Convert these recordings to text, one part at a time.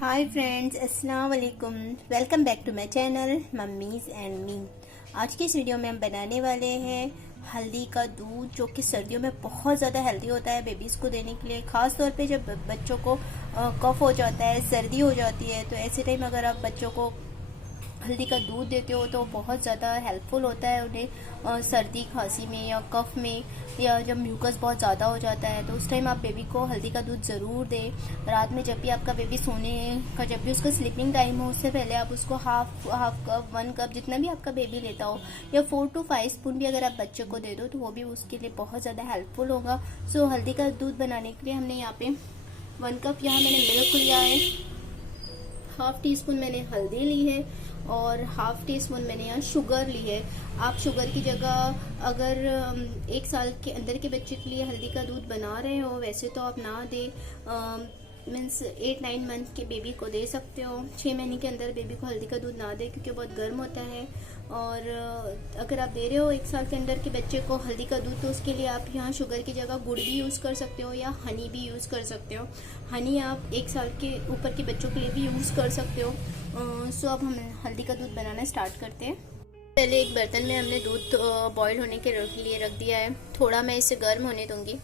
हाय friends, अस्सलाम वालेकुम। Welcome back to my channel mummies and me. आज की इस वीडियो में हम बनाने वाले हैं हल्दी का दूध, जो कि सर्दियों में बहुत ज़्यादा हेल्दी होता है बेबीज़ को देने के लिए। ख़ास तौर पे जब बच्चों को कफ हो जाता है, सर्दी हो जाती है, तो ऐसे टाइम अगर आप बच्चों को हल्दी का दूध देते हो तो बहुत ज़्यादा हेल्पफुल होता है उन्हें सर्दी खांसी में या कफ में, या जब म्यूकस बहुत ज़्यादा हो जाता है तो उस टाइम आप बेबी को हल्दी का दूध ज़रूर दें। रात में जब भी आपका बेबी सोने का, जब भी उसका स्लीपिंग टाइम हो, उससे पहले आप उसको हाफ कप 1 कप जितना भी आपका बेबी लेता हो, या 4 to 5 स्पून भी अगर आप बच्चे को दे दो तो वो भी उसके लिए बहुत ज़्यादा हेल्पफुल होगा। सो हल्दी का दूध बनाने के लिए हमने यहाँ पे 1 कप यहाँ मैंने मिल्क लिया है, हाफ टी स्पून मैंने हल्दी ली है और हाफ टी स्पून मैंने यहाँ शुगर ली है। आप शुगर की जगह अगर 1 साल के अंदर के बच्चे के लिए हल्दी का दूध बना रहे हो, वैसे तो आप ना दें, मीन्स 8-9 मंथ के बेबी को दे सकते हो। 6 महीने के अंदर बेबी को हल्दी का दूध ना दे, क्योंकि बहुत गर्म होता है। और अगर आप दे रहे हो 1 साल के अंदर के बच्चे को हल्दी का दूध, तो उसके लिए आप यहाँ शुगर की जगह गुड़ भी यूज़ कर सकते हो या हनी भी यूज़ कर सकते हो। हनी आप 1 साल के ऊपर के बच्चों के लिए भी यूज़ कर सकते हो। सो अब हम हल्दी का दूध बनाना स्टार्ट करते हैं। पहले एक बर्तन में हमने दूध बॉईल होने के लिए रख दिया है। थोड़ा मैं इसे गर्म होने दूंगी।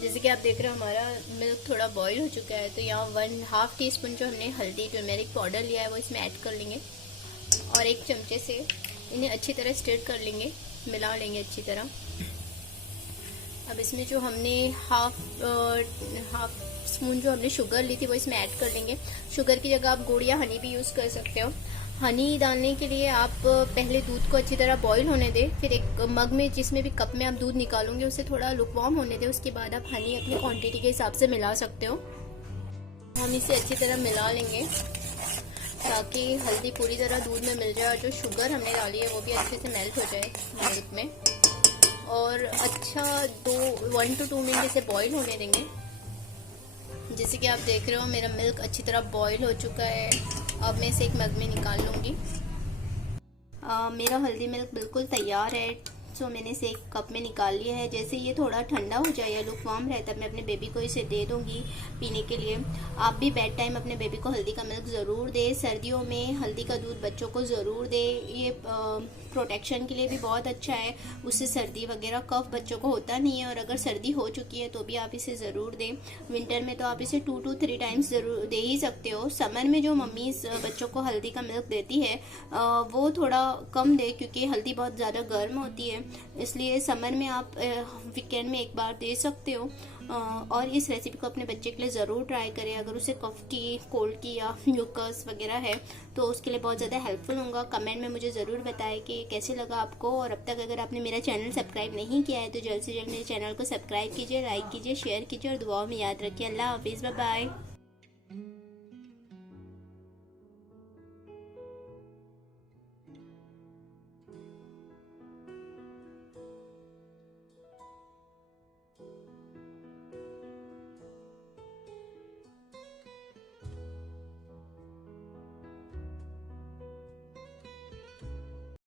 जैसे कि आप देख रहे हो हमारा मिल्क थोड़ा बॉईल हो चुका है, तो यहाँ 1/2 टी स्पून जो हमने हल्दी टर्मेरिक पाउडर लिया है वो इसमें ऐड कर लेंगे और एक चमचे से इन्हें अच्छी तरह स्टिर कर लेंगे, मिला लेंगे अच्छी तरह। अब इसमें जो हमने हाफ स्पून जो हमने शुगर ली थी वो इसमें ऐड कर लेंगे। शुगर की जगह आप गुड़ या हनी भी यूज़ कर सकते हो। हनी डालने के लिए आप पहले दूध को अच्छी तरह बॉईल होने दें, फिर एक मग में, जिसमें भी कप में आप दूध निकालोगे, उसे थोड़ा लुकवार्म होने दें। उसके बाद आप हनी अपनी क्वांटिटी के हिसाब से मिला सकते हो। हम इसे अच्छी तरह मिला लेंगे ताकि हल्दी पूरी तरह दूध में मिल जाए और जो शुगर हमने डाली है वो भी अच्छे से मेल्ट हो जाए मिल्क में। और अच्छा 1 to 2 मिनट इसे बॉईल होने देंगे। जैसे कि आप देख रहे हो मेरा मिल्क अच्छी तरह बॉईल हो चुका है। अब मैं इसे एक मग में निकाल लूँगी। मेरा हल्दी मिल्क बिल्कुल तैयार है। सो मैंने इसे एक कप में निकाल लिया है। जैसे ये थोड़ा ठंडा हो जाए या लुकवार्म रहे, तब मैं अपने बेबी को इसे दे दूँगी पीने के लिए। आप भी बेड टाइम अपने बेबी को हल्दी का मिल्क ज़रूर दें। सर्दियों में हल्दी का दूध बच्चों को ज़रूर दें। ये प्रोटेक्शन के लिए भी बहुत अच्छा है। उससे सर्दी वगैरह कफ बच्चों को होता नहीं है, और अगर सर्दी हो चुकी है तो भी आप इसे ज़रूर दें। विंटर में तो आप इसे 2 to 3 टाइम्स ज़रूर दे ही सकते हो। समर में जो मम्मीज़ बच्चों को हल्दी का मिल्क देती है वो थोड़ा कम दे, क्योंकि हल्दी बहुत ज़्यादा गर्म होती है। इसलिए समर में आप वीकेंड में एक बार दे सकते हो। और इस रेसिपी को अपने बच्चे के लिए ज़रूर ट्राई करें। अगर उसे कफ की, कोल्ड की या म्यूकस वगैरह है तो उसके लिए बहुत ज़्यादा हेल्पफुल होगा। कमेंट में मुझे ज़रूर बताएं कि कैसे लगा आपको। और अब तक अगर आपने मेरा चैनल सब्सक्राइब नहीं किया है तो जल्द से जल्द मेरे चैनल को सब्सक्राइब कीजिए, लाइक कीजिए, शेयर कीजिए और दुआओं में याद रखिए। अल्लाह हाफिज़, बाय बाय।